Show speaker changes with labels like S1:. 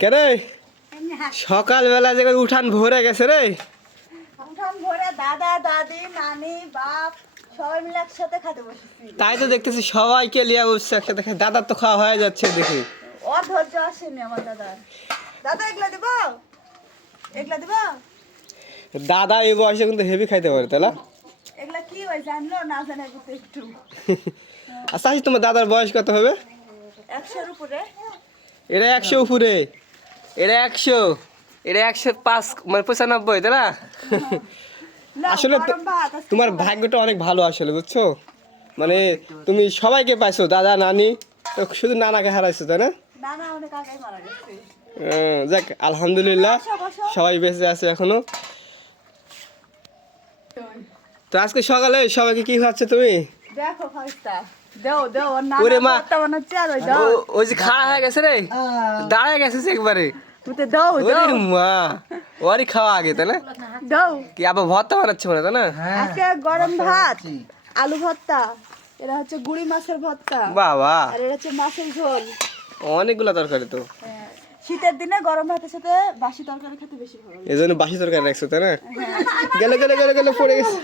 S1: কে রে? সকালবেলা যে উঠান ভরে গেছে রে।
S2: উঠান ভরে দাদা দাদি নানি বাপ সবাই মিলে একসাথে খেতে বসেছি।
S1: তাই তো দেখতেছি সবাইকে লিয়া বসছে একসাথে খাই দাদার তো খাওয়া হয়ে যাচ্ছে দেখি।
S2: ওর ধৈর্য আসেনি আমার দাদার দাদা এগুলা দিব? এগুলা দিব?
S1: দাদা এই বয়সে কিন্তু হেভি খাইতে পারে তাই না?
S2: এগুলা কি হয় জানলো? না জানে কিন্তু একটু।
S1: আচ্ছা আচ্ছা, তোমার দাদার বয়স কত হবে?
S2: একশোর উপরে।
S1: এটা একশো উপরে। এটা একশো। এটা একশো পাঁচ মানে পঁচানব্বই তাই না? আসলে তোমার ভাগ্যটা অনেক ভালো আসলে বুঝছ? মানে তুমি সবাইকে পাইছো দাদা নানি শুধু নানাকে হারাইছো তাই না? আহ, যাক আলহামদুলিল্লাহ। সবাই বেঁচে আছে এখনও। তো আজকে সকালে সবাইকে কি খাচ্ছে তুমি?
S2: দেখো ফাইস্তা দেও দেও ওর
S1: মা।
S2: ওই
S1: যে খাড়া হয়ে গেছে রে। দাঁড়ায় গেছে একবারে।
S2: তুই তো দাও
S1: ওরে মা ওরই খাওয়া আগে তাই না
S2: দাও
S1: কি আবার ভর্তা বানাচ্ছে মনে তাই না
S2: আজকে গরম ভাত আলু ভর্তা এটা হচ্ছে গুড়ি মাছের ভর্তা
S1: বাবা
S2: আর এটা হচ্ছে মাছের ঝোল
S1: অনেকগুলা তরকারি তো।
S2: শীতের দিনে গরম ভাতের সাথে বাসি তরকারি খেতে বেশি ভালো লাগে
S1: এই জন্য বাসি তরকারি রাখছো তাই না গেলে গেলে গেলে গেলে পড়ে গেছে